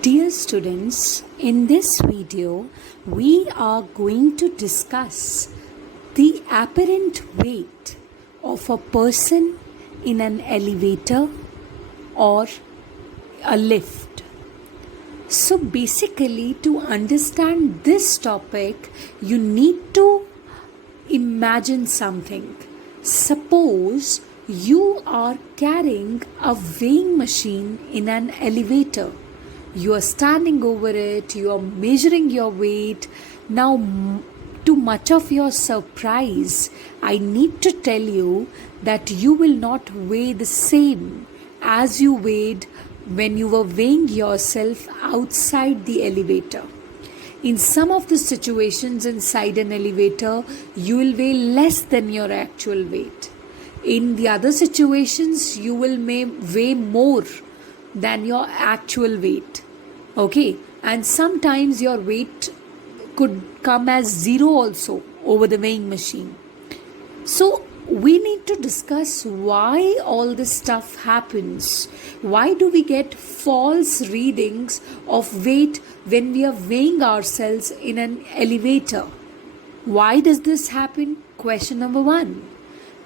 Dear students, in this video, we are going to discuss the apparent weight of a person in an elevator or a lift. So basically, to understand this topic, you need to imagine something. Suppose you are carrying a weighing machine in an elevator. You are standing over it, you are measuring your weight. Now, to much of your surprise, I need to tell you that you will not weigh the same as you weighed when you were weighing yourself outside the elevator. In some of the situations inside an elevator, you will weigh less than your actual weight. In the other situations, you will may weigh more than your actual weight. Okay, and sometimes your weight could come as zero also over the weighing machine. So we need to discuss why all this stuff happens. Why do we get false readings of weight when we are weighing ourselves in an elevator? Why does this happen? Question number 1.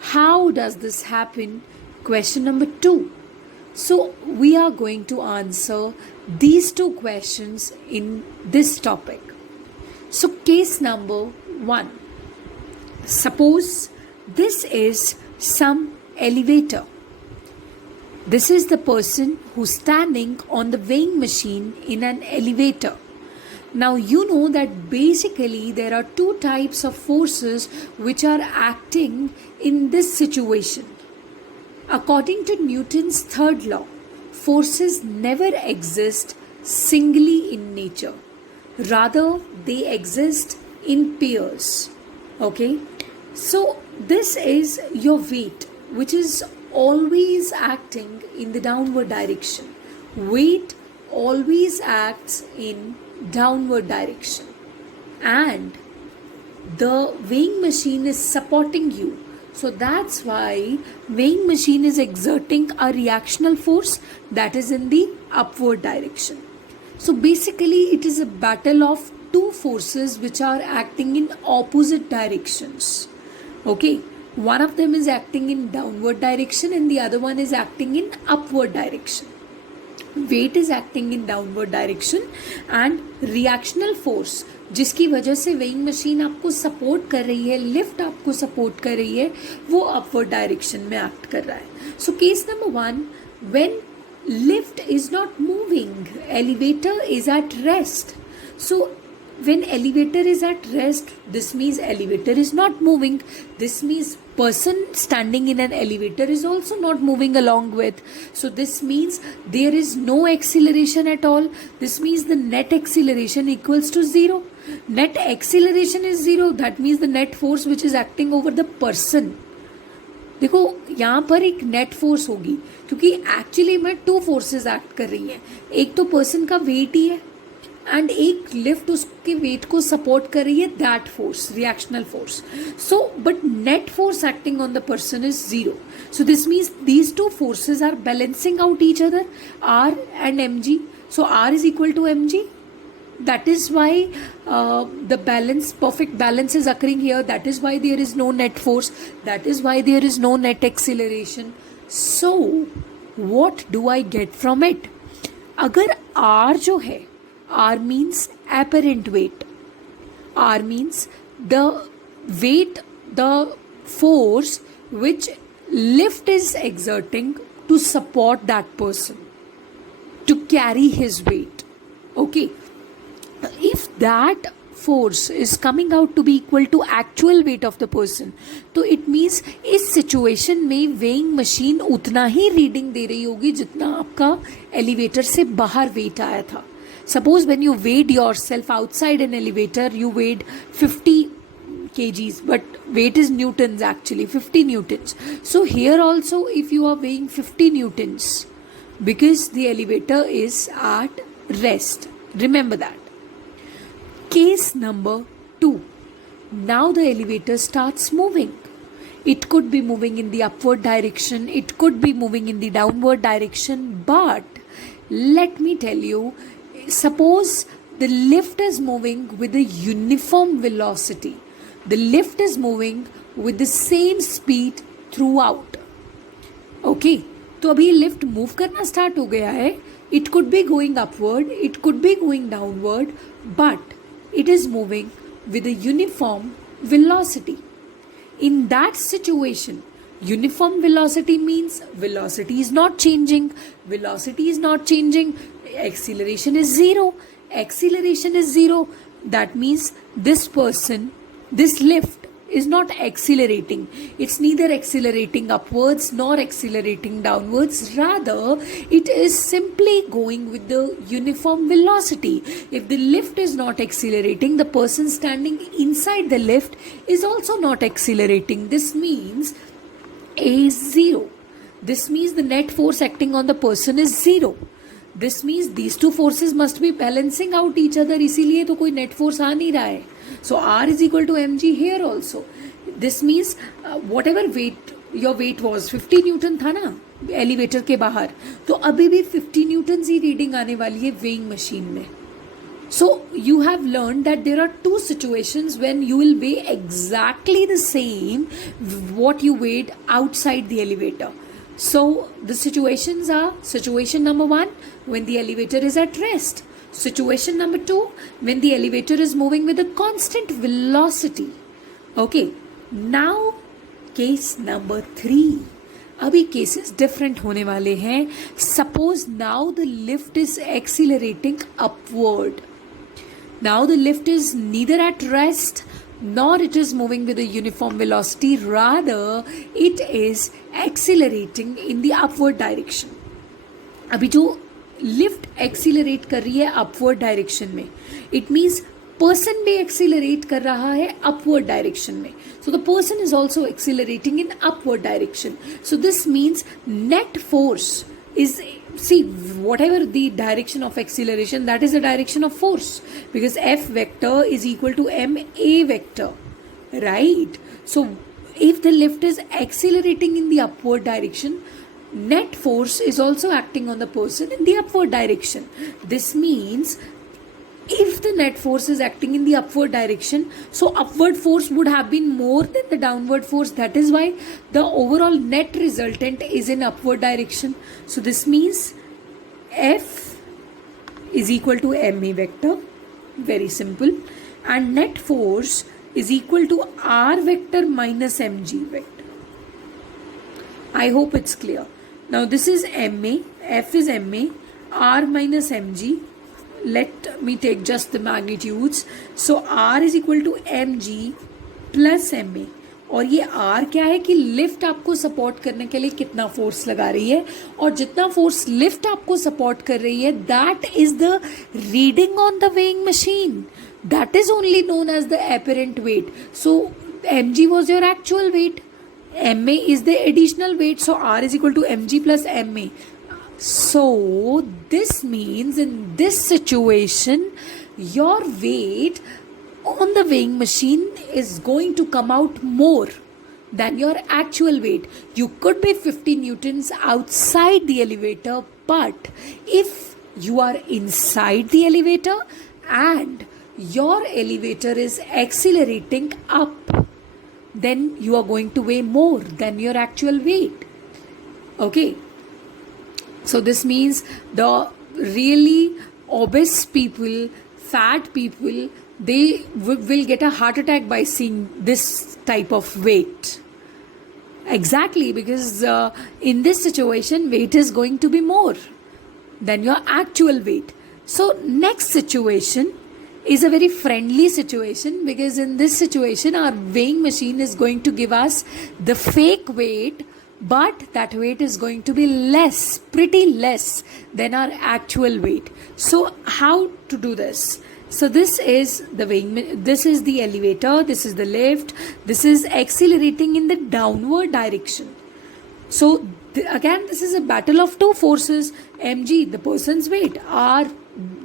How does this happen? Question number 2. So we are going to answer these two questions in this topic. So case number 1. Suppose this is some elevator. This is the person who's standing on the weighing machine in an elevator. Now you know that basically there are two types of forces which are acting in this situation. According to Newton's third law, forces never exist singly in nature. Rather, they exist in pairs. Okay? So this is your weight, which is always acting in the downward direction. Weight always acts in downward direction, and the weighing machine is supporting you. So that's why weighing machine is exerting a reactional force that is in the upward direction. So basically it is a battle of two forces which are acting in opposite directions. Okay, one of them is acting in downward direction and the other one is acting in upward direction. Weight is acting in downward direction and reactional force जिसकी वजह से weighing machine आपको support कर रही है, lift आपको support कर रही है, वो अपवर्ड डायरेक्शन में एक्ट कर रहा है. So case number 1, when lift is not moving, elevator is at rest. So when elevator is at rest, this means elevator is not moving. This means person standing in an elevator is also not moving along with. So this means there is no acceleration at all. This means the net acceleration equals to 0. Net acceleration is 0. That means the net force which is acting over the person. देखो यहाँ पर एक net force होगी क्योंकि actually में two forces act कर रही हैं. एक तो पर्सन का वेट ही है एंड एक लिफ्ट उसके वेट को सपोर्ट कर रही है, that force reactional force. So but net force acting on the person is 0. So this means these two forces are balancing out each other, R and M G. So R is equal to M G. That is why the perfect balance is occurring here. That is why there is no net force. That is why there is no net acceleration. So, what do I get from it? अगर R जो है, R means apparent weight. R means the weight, the force which lift is exerting to support that person, to carry his weight. Okay. If that force is coming out to be equal to actual weight of the person, तो it means इस situation में weighing machine उतना ही reading दे रही होगी जितना आपका elevator से बाहर weight आया था. Suppose when you weighed yourself outside an elevator, you weighed 50 kgs, but weight is newtons actually, 50 newtons. So here also if you are weighing 50 newtons, because the elevator is at rest. Remember that. Case number 2. Now the elevator starts moving. It could be moving in the upward direction, it could be moving in the downward direction, but Let me tell you, suppose the lift is moving with a uniform velocity. The lift is moving with the same speed throughout. Okay, तो अभी lift move करना start हो गया है. It could be going upward, it could be going downward, but it is moving with a uniform velocity. In that situation, uniform velocity means velocity is not changing. Velocity is not changing. Acceleration is zero. Acceleration is zero. That means this lift is not accelerating. It's neither accelerating upwards nor accelerating downwards. Rather, it is simply going with the uniform velocity. If the lift is not accelerating, the person standing inside the lift is also not accelerating. This means A is zero. This means the net force acting on the person is zero. This means these two forces must be balancing out each other. इसीलिए तो कोई net force आ नहीं रहा है. So R is equal to mg here also. This means whatever weight your weight was 50 Newton था ना elevator के बाहर, तो अभी भी 50 न्यूटन ही रीडिंग आने वाली है वेइंग मशीन में. So you have learned that there are two situations when you will weigh exactly the same what you weighed outside the elevator. So the situations are: situation number 1, when the elevator is at rest; situation number 2, when the elevator is moving with a constant velocity. Okay, now case number 3. अभी cases different होने वाले हैं. Suppose now the lift is accelerating upward. Now the lift is neither at rest nor it is moving with a uniform velocity. Rather, it is accelerating in the upward direction. अभी जो lift accelerate कर रही है upward direction में, it means person भी accelerate कर रहा है अपवर्ड डायरेक्शन में. So the person is also accelerating in upward direction. So this means net force is, see, whatever the direction of acceleration, that is the direction of force, because F vector is equal to ma vector, right? So if the lift is accelerating in the upward direction, net force is also acting on the person in the upward direction. This means if the net force is acting in the upward direction, so upward force would have been more than the downward force. That is why the overall net resultant is in upward direction. So this means F is equal to ma vector, very simple, and net force is equal to R vector minus mg vector. I hope it's clear. Now this is ma, F is ma, R minus mg. Let me take just the magnitudes. So R is equal to mg plus ma. और ये R क्या है कि lift आपको support करने के लिए कितना फोर्स लगा रही है, और जितना फोर्स लिफ्ट आपको सपोर्ट कर रही है, that is the reading on the weighing machine. That is only known as the apparent weight. So mg was your actual weight, ma is the additional weight, so R is equal to mg plus ma. So this means in this situation your weight on the weighing machine is going to come out more than your actual weight. You could be 50 newtons outside the elevator, but if you are inside the elevator and your elevator is accelerating up, then you are going to weigh more than your actual weight. Okay. So this means the really obese people, fat people, they will get a heart attack by seeing this type of weight. Exactly, because in this situation, weight is going to be more than your actual weight. So next situation is a very friendly situation, because in this situation, our weighing machine is going to give us the fake weight, but that weight is going to be less, pretty less than our actual weight. So how to do this? So this is the weighing, this is the elevator, this is the lift, this is accelerating in the downward direction. So again, this is a battle of two forces: mg, the person's weight; r,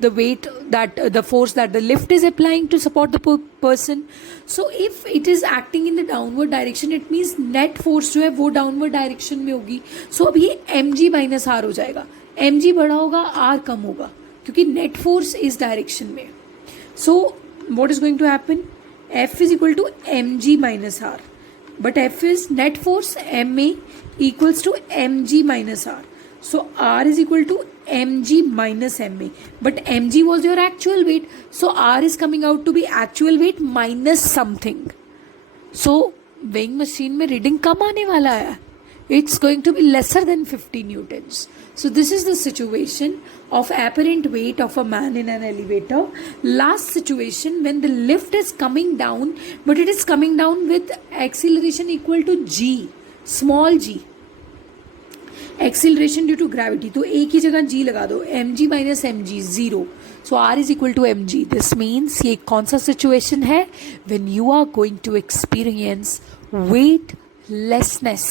the weight that the force that the lift is applying to support the person. So if it is acting in the downward direction, it means net force जो है वो downward direction में होगी. So अब ये mg minus r हो जाएगा. mg बड़ा होगा, r कम होगा, क्योंकि नेट फोर्स इस डायरेक्शन में. सो what is going to happen? F is equal to mg minus r, but F is net force, ma equals to mg minus r. So r is equal to mg minus ma, but mg was your actual weight, so r is coming out to be actual weight minus something. So weighing machine में reading कम आने वाला है. It's going to be lesser than 50 newtons. So this is the situation of apparent weight of a man in an elevator. Last situation, when the lift is coming down, but it is coming down with acceleration equal to g, small g. Acceleration due to gravity. तो एक ही जगह g लगा दो, mg minus mg 0. So r is equal to mg. This means ये कौन सा situation है? When you are going to experience weightlessness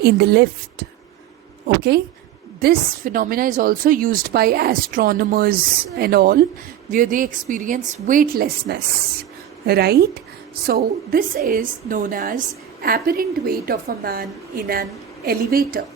in the lift. Okay, this phenomena is also used by astronomers and all, where they experience weightlessness, right? So this is known as apparent weight of a man in an elevator.